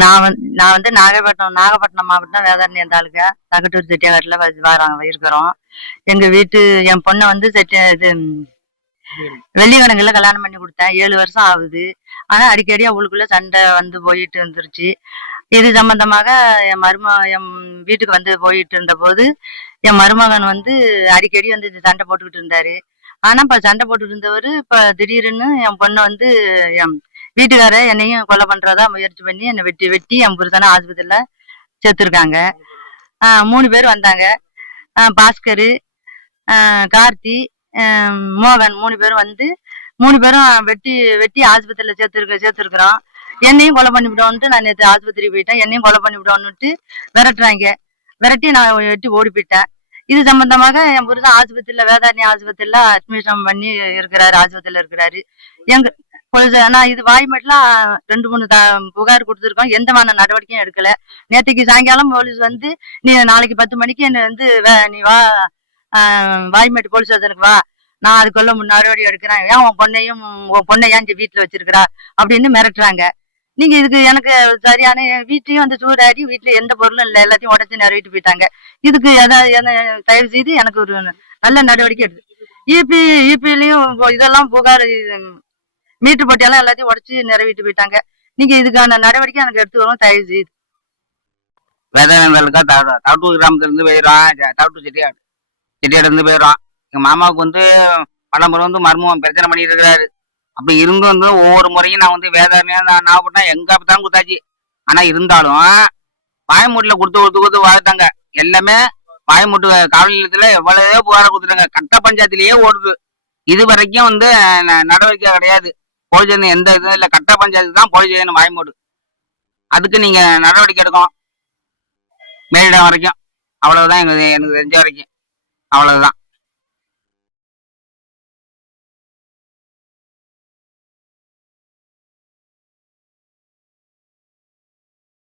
நான் வந்து நாகப்பட்டினம் மாவட்டம் வேதாரண்யம் தாலுக்கா தகட்டூர் செட்டியாகாட்டுல இருக்கிறோம். எங்க வீட்டு என் பொண்ணை வந்து வெள்ளிக்கிழங்குல கல்யாணம் பண்ணி கொடுத்தேன். 7 வருஷம் ஆகுது. ஆனா அடிக்கடி அவளுக்குள்ள சண்டை வந்து போயிட்டு வந்துருச்சு. இது சம்பந்தமாக என் வீட்டுக்கு வந்து போயிட்டு இருந்த போது என் மருமகன் வந்து அடிக்கடி வந்து சண்டை போட்டுக்கிட்டு இருந்தாரு. ஆனா இப்ப சண்டை போட்டுட்டு இருந்தவரு இப்ப திடீர்னு என் பொண்ணை வந்து என் வீட்டுக்கார என்னையும் கொலை பண்றதா முயற்சி பண்ணி என்னை வெட்டி வெட்டி என் புருஷனை ஆஸ்பத்திரியில சேர்த்துருக்காங்க. 3 பேர் வந்தாங்க. பாஸ்கரு, கார்த்தி, மோகன் 3 பேரும் வந்து 3 பேரும் வெட்டி வெட்டி ஆஸ்பத்திரியில சேர்த்துருக்குறோம். என்னையும் கொலை பண்ணிவிட்டோன்ட்டு நான் நேற்று ஆஸ்பத்திரி போயிட்டேன். என்னையும் கொலை பண்ணிவிட்டோன்னுட்டு விரட்டுறாங்க. விரட்டி நான் வெட்டி ஓடி போயிட்டேன். இது சம்பந்தமாக என் புருஷன் ஆஸ்பத்திரியில வேதாரண்யம் ஆஸ்பத்திரியில அட்மிஷன் பண்ணி இருக்கிறாரு. ஆஸ்பத்திரியில இருக்கிறாரு. எங்க நான் இது வாய்மட்டெல்லாம் 2-3 புகார் கொடுத்துருக்கோம். எந்தமான நடவடிக்கையும் எடுக்கல. நேற்றுக்கு சாயங்காலம் போலீஸ் வந்து நீ நாளைக்கு 10 மணிக்கு என்ன வந்து நீ வா வாய்மேட்டு போலீஸ் ஸ்டேஷனுக்கு வா, நான் அதுக்குள்ள நடவடிக்கை எடுக்கிறேன். ஏன் உன் பொண்ணை ஏன் வீட்டுல வச்சிருக்கிறா அப்படின்னு மிரட்டுறாங்க. நீங்க இதுக்கு எனக்கு சரியான வீட்லயும் வந்து சூடாடி வீட்டுல எந்த பொருளும் இல்லை, எல்லாத்தையும் உடச்சு நிறைவேற்றி போயிட்டாங்க. இதுக்கு எதாவது தயவு செய்து எனக்கு ஒரு நல்ல நடவடிக்கை எடுத்து இபிலையும் இதெல்லாம் புகார் மீட்டர் போட்டியெல்லாம் எல்லாத்தையும் உடச்சு நிறைவேற்றி போயிட்டாங்க. நீங்க இதுக்கான நடவடிக்கை எனக்கு எடுத்து வரும் தயவு செய்து. வேதாரண்யம் தவுட்டூர் கிராமத்துல இருந்து போயிடும். தவுட்டூர் செட்டியாடு இருந்து போயிடும். எங்க மாமாவுக்கு வந்து பணம்பரம் வந்து மர்மம் பிரச்சனை பண்ணிட்டு இருக்கிறாரு. அப்படி இருந்து வந்து ஒவ்வொரு முறையும் நான் வந்து வேதாரண்யம் நாகப்பட்டினம் எங்க தான் கொடுத்தாச்சு. ஆனா இருந்தாலும் வாய்மூட்டில கொடுத்து வாழ்த்தாங்க. எல்லாமே வாய்மூட்டு காவல் நிலையத்துல எவ்வளவோ புகார கொடுத்துட்டாங்க. கட்ட பஞ்சாயத்திலேயே ஓடுது. இது வரைக்கும் வந்து நடவடிக்கை கிடையாது. போலீஸ் எந்த இதுவும் இல்லை. கட்ட பஞ்சாயத்து தான் போலீஸ் வாய்மூடு. அதுக்கு நீங்க நடவடிக்கை எடுக்கணும் மேலிடம் வரைக்கும். அவ்வளவுதான் எனக்கு தெரிஞ்ச வரைக்கும். அவ்வளவுதான்.